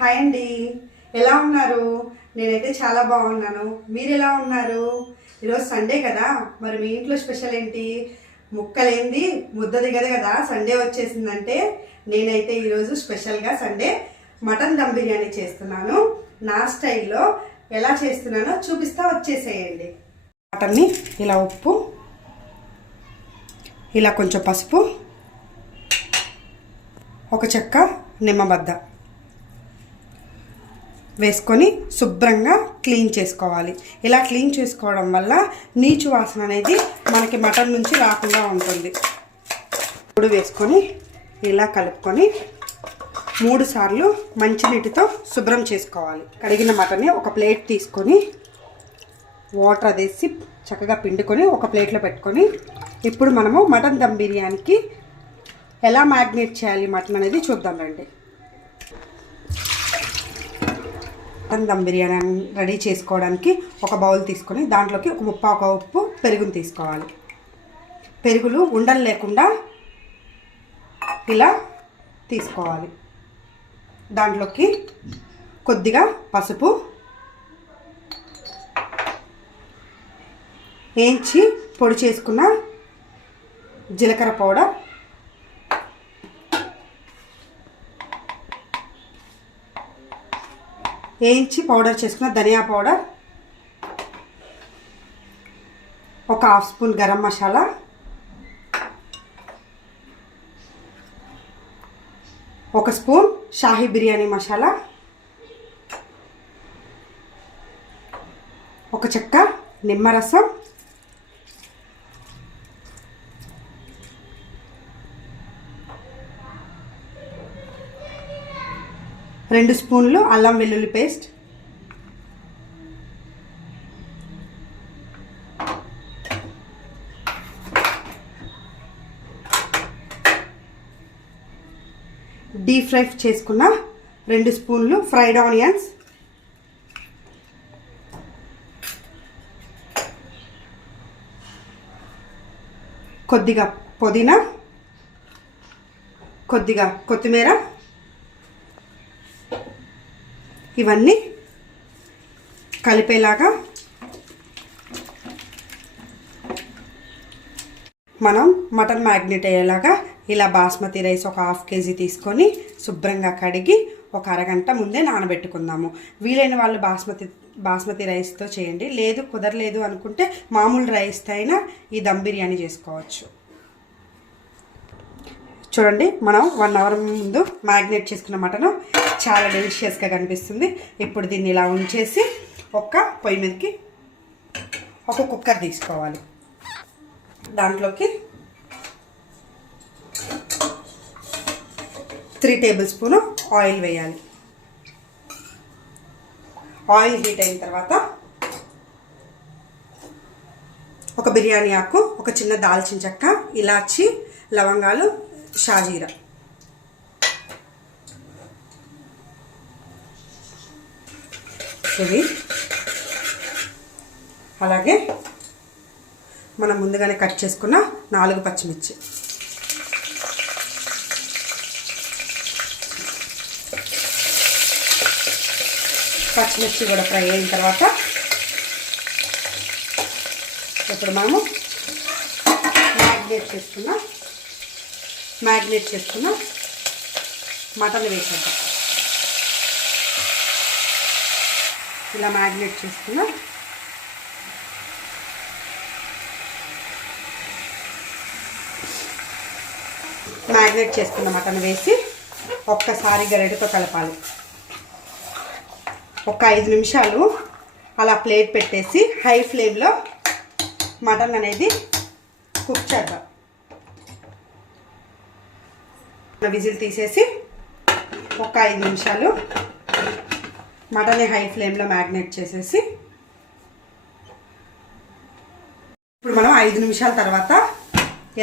Hi అండి, ఎలా ఉన్నారు? నేనైతే చాలా బాగున్నాను. మీరు ఎలా ఉన్నారు? ఈరోజు సండే కదా, మరి మీ ఇంట్లో స్పెషల్ ఏంటి? ముక్కలేంది ముద్ద దిగదు కదా, సండే వచ్చేసిందంటే. నేనైతే ఈరోజు స్పెషల్గా సండే మటన్ దమ్ బిర్యానీ చేస్తున్నాను. నా స్టైల్లో ఎలా చేస్తున్నానో చూపిస్తా, వచ్చేసేయండి. మటన్ని ఇలా ఉప్పు, ఇలా కొంచెం పసుపు, ఒక చెక్క నిమ్మబద్ద వేసుకొని శుభ్రంగా క్లీన్ చేసుకోవాలి. ఇలా క్లీన్ చేసుకోవడం వల్ల నీచు వాసన అనేది మనకి మటన్ నుంచి రాకుండా ఉంటుంది. ఇప్పుడు వేసుకొని ఇలా కలుపుకొని 3 సార్లు మంచినీటితో శుభ్రం చేసుకోవాలి. కడిగిన మటన్ని ఒక ప్లేట్ తీసుకొని వాటర్ అదేసి చక్కగా పిండుకొని ఒక ప్లేట్లో పెట్టుకొని, ఇప్పుడు మనము మటన్ దమ్ బిర్యానీకి ఎలా మ్యాగ్నేట్ చేయాలి మటన్ అనేది చూద్దాం రండి. మటన్ దమ్ బిర్యానీ రెడీ చేసుకోవడానికి ఒక బౌల్ తీసుకొని దాంట్లోకి ఒక ముప్పావు కప్పు పెరుగును తీసుకోవాలి. పెరుగులు ఉండలు లేకుండా ఇలా తీసుకోవాలి. దాంట్లోకి కొద్దిగా పసుపు, వేయించి పొడి చేసుకున్న జీలకర్ర పౌడర్, వేయించి పౌడర్ చేసుకున్న ధనియా పౌడర్, ఒక హాఫ్ స్పూన్ గరం మసాలా, ఒక స్పూన్ షాహీ బిర్యానీ మసాలా, ఒక చెక్క నిమ్మరసం, రెండు స్పూన్లు అల్లం వెల్లుల్లి పేస్ట్, డీప్ ఫ్రై చేసుకున్న 2 స్పూన్లు ఫ్రైడ్ ఆనియన్స్, కొద్దిగా పుదీనా, కొద్దిగా కొత్తిమీర, ఇవన్నీ కలిపేలాగా మనం మటన్ మ్యాగ్నేట్ అయ్యేలాగా ఇలా బాస్మతి రైస్ ఒక 1/2 కేజీ తీసుకొని శుభ్రంగా కడిగి ఒక అరగంట ముందే నానబెట్టుకుందాము. వీలైన వాళ్ళు బాస్మతి రైస్తో చేయండి, లేదు కుదరలేదు అనుకుంటే మామూలు రైస్తో అయినా ఈ దమ్ బిర్యానీ చేసుకోవచ్చు. చూడండి, మనం 1 అవర్ ముందు మ్యాగ్నేట్ చేసుకున్న మటన్ చాలా డెలిషియస్గా కనిపిస్తుంది. ఇప్పుడు దీన్ని ఇలా ఉంచేసి పొయ్యి మీదకి ఒక కుక్కర్ తీసుకోవాలి. దాంట్లోకి 3 టేబుల్ స్పూన్ ఆయిల్ వేయాలి. ఆయిల్ హీట్ అయిన తర్వాత ఒక బిర్యానీ ఆకు, ఒక చిన్న దాల్చిన చెక్క, ఇలాచి, లవంగాలు, షాజీరా, ఇవి అలాగే మనం ముందుగానే కట్ చేసుకున్న 4 పచ్చిమిర్చి, పచ్చిమిర్చి కూడా ఫ్రై అయిన తర్వాత ఇప్పుడు మనము మ్యాగ్నేట్ చేసుకున్న మటన్ వేసేద్దాం. ఇలా మ్యాగ్నేట్ చేసుకున్న మటన్ వేసి ఒక్కసారి గరిటెతో కలపాలి. ఒక 5 నిమిషాలు అలా ప్లేట్ పెట్టేసి హై ఫ్లేమ్లో మటన్ అనేది కుక్ చేద్దాం. విజిల్ తీసేసి ఒక 5 నిమిషాలు మటన్ని హై ఫ్లేమ్లో మ్యాగ్నేట్ చేసేసి ఇప్పుడు మనం 5 నిమిషాల తర్వాత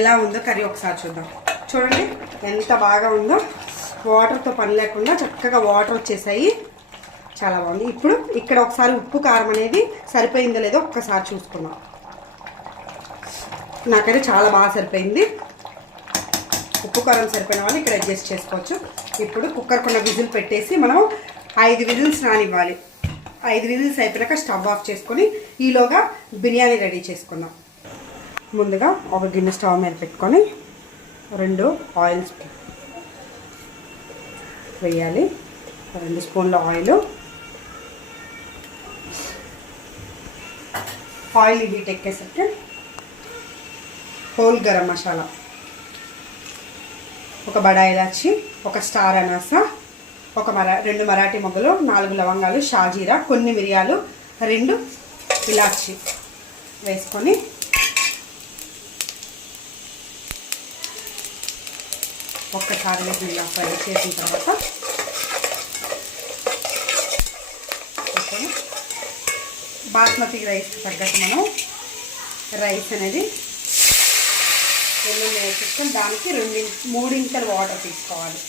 ఎలా ఉందో కర్రీ ఒకసారి చూద్దాం. చూడండి ఎంత బాగా ఉందో, వాటర్తో పని లేకుండా చక్కగా వాటర్ వచ్చేసాయి, చాలా బాగుంది. ఇప్పుడు ఇక్కడ ఒకసారి ఉప్పు కారం అనేది సరిపోయిందో లేదో ఒక్కసారి చూసుకున్నాం. నాకైతే చాలా బాగా సరిపోయింది. ఉప్పు కారం సరిపోయిన వాళ్ళు ఇక్కడ అడ్జస్ట్ చేసుకోవచ్చు. ఇప్పుడు కుక్కర్ కొన్న విజిల్ పెట్టేసి మనం 5 విజిల్స్ రానివ్వాలి. 5 విజిల్స్ అయిపోయాక స్టవ్ ఆఫ్ చేసుకొని ఈలోగా బిర్యానీ రెడీ చేసుకుందాం. ముందుగా ఒక గిన్నె స్టవ్ మీద పెట్టుకొని 2 ఆయిల్స్ వేయాలి. 2 స్పూన్ల ఆయిల్ హీట్ ఎక్కేసరికి హోల్ గరం మసాలా, ఒక బడా ఇలాచి, ఒక స్టార్ అనాస, 2 మరాఠీ మొగ్గలు, 4 లవంగాలు, షాజీరా, కొన్ని మిరియాలు, 2 ఇలాచి వేసుకొని ఒక్కసారి వీటిని ఇలా ఫ్రై చేసిన తర్వాత బాస్మతి రైస్ తగ్గట్టు మనం రైస్ అనేది వేసుకొని దానికి 3 ఇంచెల వాటర్ తీసుకోవాలి.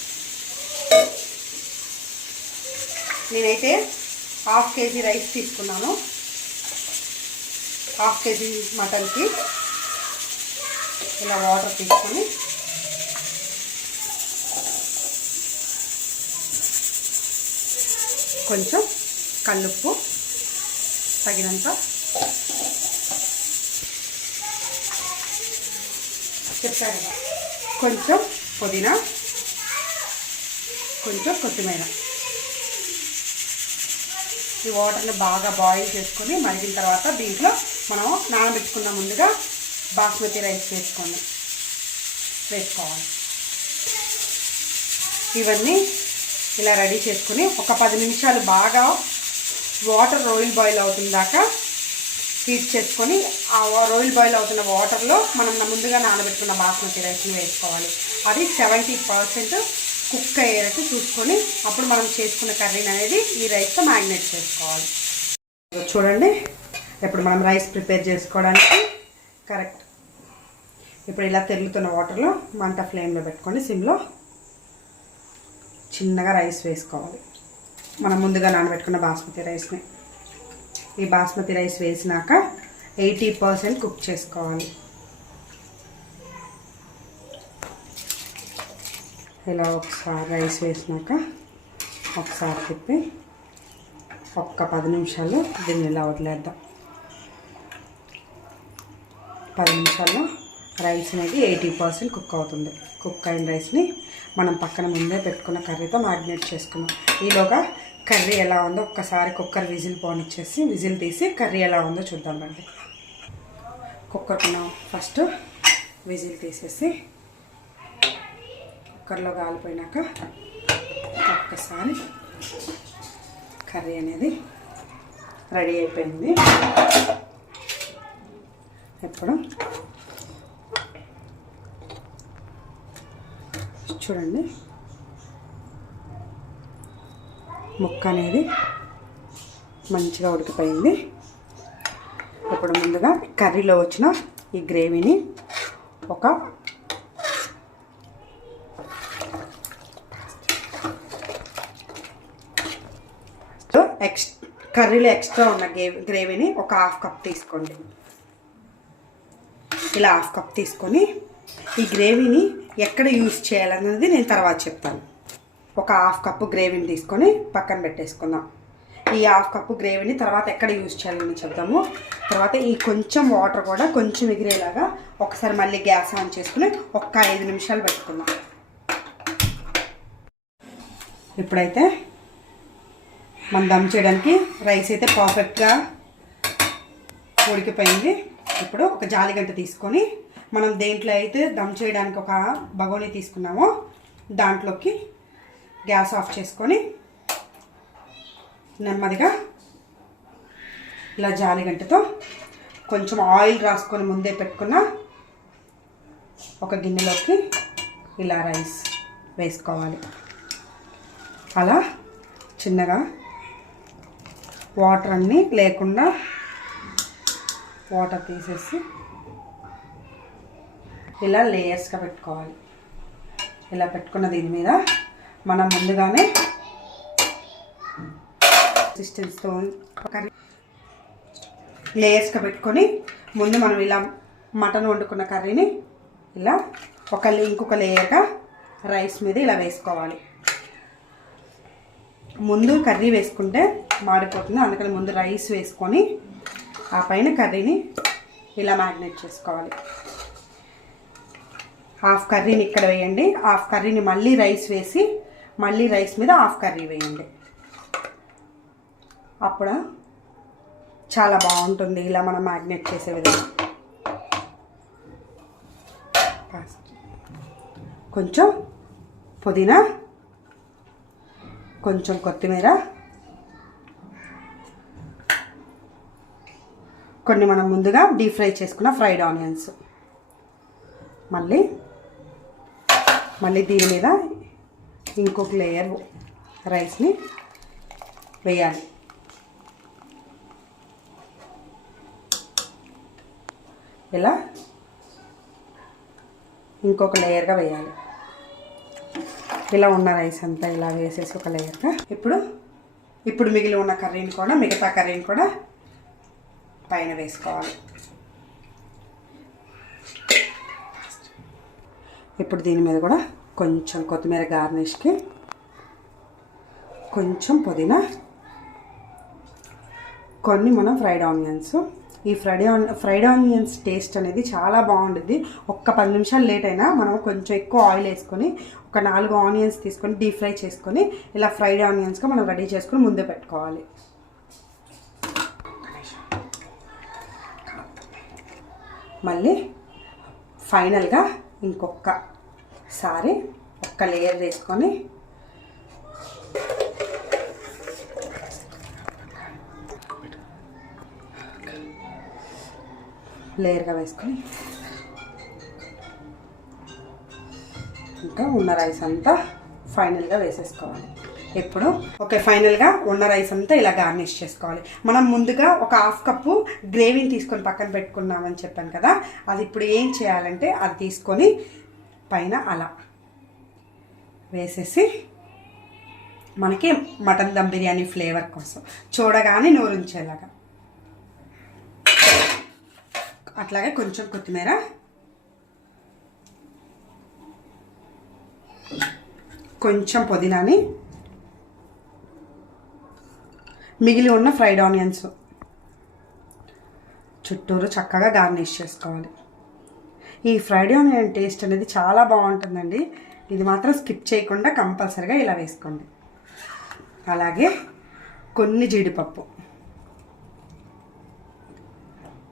నేనైతే 1/2 కేజీ రైస్ తీసుకున్నాను. 1/2 కేజీ మటన్కి ఇలా వాటర్ తీసుకొని కొంచెం కల్లుప్పు తగినంత, చెప్పారు కదా, కొంచెం పుదీనా, కొంచెం కొత్తిమీర. ఈ వాటర్ని బాగా బాయిల్ చేసుకొని మరిగిన తర్వాత దీంట్లో మనం నానబెట్టుకున్న ముందుగా బాస్మతి రైస్ వేసుకోవాలి. ఇవన్నీ ఇలా రెడీ చేసుకుని ఒక 10 నిమిషాలు బాగా వాటర్ రోయిల్ బాయిల్ అవుతుంది దాకా హీట్ చేసుకొని ఆ రోయిల్ బాయిల్ అవుతున్న వాటర్లో మనం ముందుగా నానబెట్టుకున్న బాస్మతి రైస్ని వేసుకోవాలి. అది 70% కుక్ అయ్యేటట్టు చూసుకొని అప్పుడు మనం చేసుకున్న కర్రీని అనేది ఈ రైస్తో మ్యారినేట్ చేసుకోవాలి. చూడండి, ఇప్పుడు మనం రైస్ ప్రిపేర్ చేసుకోవడానికి కరెక్ట్. ఇప్పుడు ఇలా తెరులుతున్న వాటర్లో మంట ఫ్లేమ్లో పెట్టుకొని సిమ్లో చిన్నగా రైస్ వేసుకోవాలి. మనం ముందుగా నానబెట్టుకున్న బాస్మతి రైస్ని ఈ బాస్మతి రైస్ వేసినాక 80% కుక్ చేసుకోవాలి. ఇలా ఒకసారి రైస్ వేసినాక ఒకసారి తిప్పి ఒక్క 10 నిమిషాలు దీన్ని ఇలా వదిలేద్దాం. 10 నిమిషాల్లో రైస్ అనేది 80% కుక్ అవుతుంది. కుక్ అయిన రైస్ని మనం పక్కన ముందే పెట్టుకున్న కర్రీతో మ్యారినేట్ చేసుకున్నాం. ఈలోగా కర్రీ ఎలా ఉందో ఒక్కసారి కుక్కర్ విజిల్ పోనిచ్చేసి విజిల్ తీసి కర్రీ ఎలా ఉందో చూద్దాం రండి. కుక్కర్ ఫస్ట్ విజిల్ తీసేసి కుక్కర్లో కాలిపోయినాక ఒక్కసారి కర్రీ అనేది రెడీ అయిపోయింది. ఇప్పుడు చూడండి, ముక్క అనేది మంచిగా ఉడికిపోయింది. ఇప్పుడు ముందుగా కర్రీలో వచ్చిన ఈ గ్రేవీని ఒక కర్రీలో ఎక్స్ట్రా ఉన్న గ్రేవీని ఒక 1/2 కప్ తీసుకోండి. ఇలా 1/2 కప్ తీసుకొని ఈ గ్రేవీని ఎక్కడ యూజ్ చేయాలన్నది నేను తర్వాత చెప్తాను. ఒక 1/2 కప్పు గ్రేవీని తీసుకొని పక్కన పెట్టేసుకుందాం. ఈ 1/2 కప్పు గ్రేవీని తర్వాత ఎక్కడ యూజ్ చేయాలని చెప్తాము. తర్వాత ఈ కొంచెం వాటర్ కూడా కొంచెం ఎగిరేలాగా ఒకసారి మళ్ళీ గ్యాస్ ఆన్ చేసుకుని ఒక్క 5 నిమిషాలు పెట్టుకుందాం. ఇప్పుడైతే మనం దమ్ చేయడానికి రైస్ అయితే పర్ఫెక్ట్గా ఉడికిపోయింది. ఇప్పుడు ఒక జాలిగంట తీసుకొని మనం దేంట్లో అయితే దమ్ చేయడానికి ఒక బగోనీ తీసుకున్నామో దాంట్లోకి గ్యాస్ ఆఫ్ చేసుకొని నెమ్మదిగా ఇలా జాలిగంటతో కొంచెం ఆయిల్ రాసుకొని ముందే పెట్టుకున్న ఒక గిన్నెలోకి ఇలా రైస్ వేసుకోవాలి. అలా చిన్నగా వాటర్ అన్నీ లేకుండా వాటర్ తీసేసి ఇలా లేయర్స్గా పెట్టుకోవాలి. ఇలా పెట్టుకున్న దీని మీద మనం ముందుగానే అసిస్టెంట్స్తో లేయర్స్గా పెట్టుకొని ముందు మనం ఇలా మటన్ వండుకున్న కర్రీని ఇలా ఇంకొక లేయర్గా రైస్ మీద ఇలా వేసుకోవాలి. ముందు కర్రీ వేసుకుంటే మాడిపోతుంది, అందుకని ముందు రైస్ వేసుకొని ఆ పైన కర్రీని ఇలా మ్యారినేట్ చేసుకోవాలి. హాఫ్ కర్రీని ఇక్కడ వేయండి, హాఫ్ కర్రీని మళ్ళీ రైస్ వేసి మళ్ళీ రైస్ మీద హాఫ్ కర్రీ వేయండి. అప్పుడు చాలా బాగుంటుంది ఇలా మనం మ్యారినేట్ చేసే విధంగా. కొంచెం పుదీనా, కొంచెం కొత్తిమీర, కొన్ని మనం ముందుగా డీప్ ఫ్రై చేసుకున్న ఫ్రైడ్ ఆనియన్స్, మళ్ళీ దీని మీద ఇంకొక లేయర్ రైస్ని వేయాలి. ఇలా ఇంకొక లేయర్గా వేయాలి. ఇలా ఉన్న రైస్ అంతా ఇలా వేసేసి ఒక లేయర్గా ఇప్పుడు మిగిలి ఉన్న కర్రీని కూడా, మిగతా కర్రీని కూడా పైన వేసుకోవాలి. ఇప్పుడు దీని మీద కూడా కొంచెం కొత్తిమీర గార్నిష్కి, కొంచెం పుదీనా, కొన్ని మనం ఫ్రైడ్ ఆనియన్స్. ఈ ఫ్రైడ్ ఆనియన్స్ టేస్ట్ అనేది చాలా బాగుంటుంది. ఒక్క 10 నిమిషాలు లేట్ అయినా మనం కొంచెం ఎక్కువ ఆయిల్ వేసుకొని ఒక 4 ఆనియన్స్ తీసుకొని డీప్ ఫ్రై చేసుకొని ఇలా ఫ్రైడ్ ఆనియన్స్గా మనం రెడీ చేసుకొని ముందే పెట్టుకోవాలి. మళ్ళీ ఫైనల్గా ఇంకొకసారి ఒక్క లేయర్ వేసుకొని లేయర్గా వేసుకొని ఇంకా ఉన్న రైస్ అంతా ఫైనల్గా వేసేసుకోవాలి. ఇప్పుడు ఫైనల్గా ఉన్న రైస్ అంతా ఇలా గార్నిష్ చేసుకోవాలి. మనం ముందుగా ఒక హాఫ్ కప్పు గ్రేవీని తీసుకొని పక్కన పెట్టుకున్నామని చెప్పాను కదా, అది ఇప్పుడు ఏం చేయాలంటే అది తీసుకొని పైన అలా వేసేసి మనకి మటన్ దమ్ బిర్యానీ ఫ్లేవర్ కోసం చూడగానే నోరుంచేలాగా, అట్లాగే కొంచెం కొత్తిమీర, కొంచెం పుదీనాని, మిగిలి ఉన్న ఫ్రైడ్ ఆనియన్స్ చుట్టూరు చక్కగా గార్నిష్ చేసుకోవాలి. ఈ ఫ్రైడ్ ఆనియన్ టేస్ట్ అనేది చాలా బాగుంటుందండి. ఇది మాత్రం స్కిప్ చేయకుండా కంపల్సరిగా ఇలా వేసుకోండి. అలాగే కొన్ని జీడిపప్పు,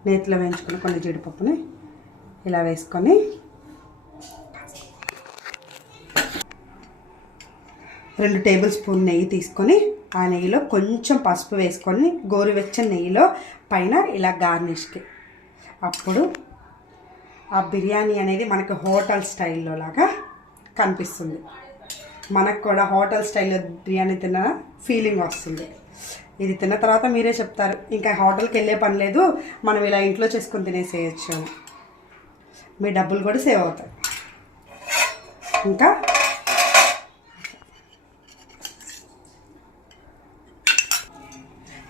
నేతిలో వేయించుకున్న కొన్ని జీడిపప్పుని ఇలా వేసుకొని 2 టేబుల్ స్పూన్ నెయ్యి తీసుకొని ఆ నెయ్యిలో కొంచెం పసుపు వేసుకొని గోరువెచ్చని నెయ్యిలో పైన ఇలా గార్నిష్కి, అప్పుడు ఆ బిర్యానీ అనేది మనకు హోటల్ స్టైల్లో లాగా కనిపిస్తుంది. మనకు కూడా హోటల్ స్టైల్లో బిర్యానీ తిన్న ఫీలింగ్ వస్తుంది. ఇది తిన్న తర్వాత మీరే చెప్తారు ఇంకా హోటల్కి వెళ్ళే పని లేదు, మనం ఇలా ఇంట్లో చేసుకొని తినేసేయచ్చు అని. మీ డబ్బులు కూడా సేవ్ అవుతాయి. ఇంకా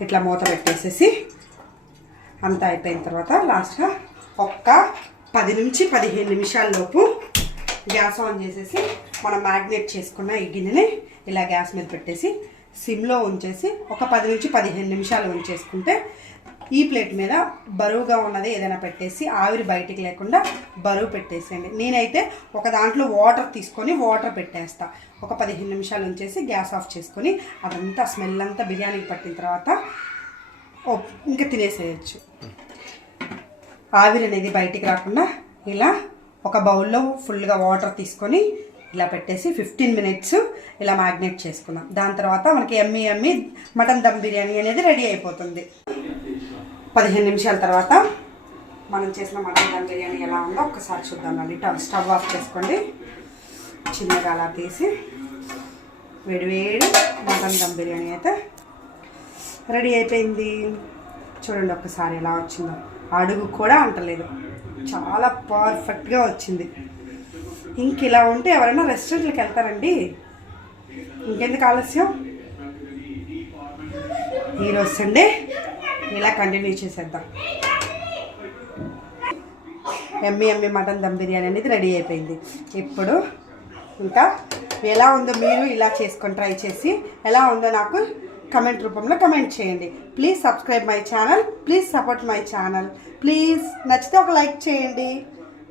ఇట్లా మూత పెట్టేసేసి అంతా అయిపోయిన తర్వాత లాస్ట్గా ఒక్క 10 నుంచి 15 నిమిషాల్లోపు గ్యాస్ ఆన్ చేసేసి మనం మ్యాగ్నేట్ చేసుకున్న ఈ గిన్నెని ఇలా గ్యాస్ మీద పెట్టేసి సిమ్లో ఉంచేసి ఒక 10 నుంచి 15 నిమిషాలు ఉంచేసుకుంటే ఈ ప్లేట్ మీద బరువుగా ఉన్నది ఏదైనా పెట్టేసి ఆవిరి బయటికి లేకుండా బరువు పెట్టేసేయండి. నేనైతే ఒక దాంట్లో వాటర్ తీసుకొని వాటర్ పెట్టేస్తా. ఒక 15 నిమిషాలు ఉంచేసి గ్యాస్ ఆఫ్ చేసుకొని అదంతా స్మెల్ అంతా బిర్యానీకి పట్టిన తర్వాత ఇంకా తినేసేయచ్చు. ఆవిరి అనేది బయటికి రాకుండా ఇలా ఒక బౌల్లో ఫుల్గా వాటర్ తీసుకొని ఇలా పెట్టేసి 15 మినిట్స్ ఇలా మ్యాగ్నేట్ చేసుకున్నాం. దాని తర్వాత మనకి ఎమ్మి మటన్ దమ్ బిర్యానీ అనేది రెడీ అయిపోతుంది. 15 నిమిషాల తర్వాత మనం చేసిన మటన్ దమ్ బిర్యానీ ఎలా ఉందో ఒక్కసారి చూద్దామండి. స్టవ్ ఆఫ్ చేసుకోండి. చిన్నగా అలా తీసి వేడివేడి మటన్ దమ్ బిర్యానీ అయితే రెడీ అయిపోయింది. చూడండి ఒక్కసారి ఎలా వచ్చిందో, అడుగు కూడా అంటలేదు, చాలా పర్ఫెక్ట్గా వచ్చింది. ఇంక ఇలా ఉంటే ఎవరైనా రెస్టారెంట్లకు వెళ్తారండి. ఇంకెందుకు ఆలస్యం, ఈరోజు సండే ఇలా కంటిన్యూ చేసేద్దాం. ఎమ్మి మటన్ దమ్ బిర్యానీ అనేది రెడీ అయిపోయింది. ఇప్పుడు ఇంకా ఎలా ఉందో మీరు ఇలా చేసుకొని ట్రై చేసి ఎలా ఉందో నాకు కమెంట్ రూపంలో కమెంట్ చేయండి. Please subscribe my channel, please support my channel. Please నచ్చితే ఒక లైక్ చేయండి,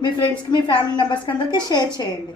మీ ఫ్రెండ్స్కి మీ ఫ్యామిలీ మెంబర్స్కి అందరికీ షేర్ చేయండి.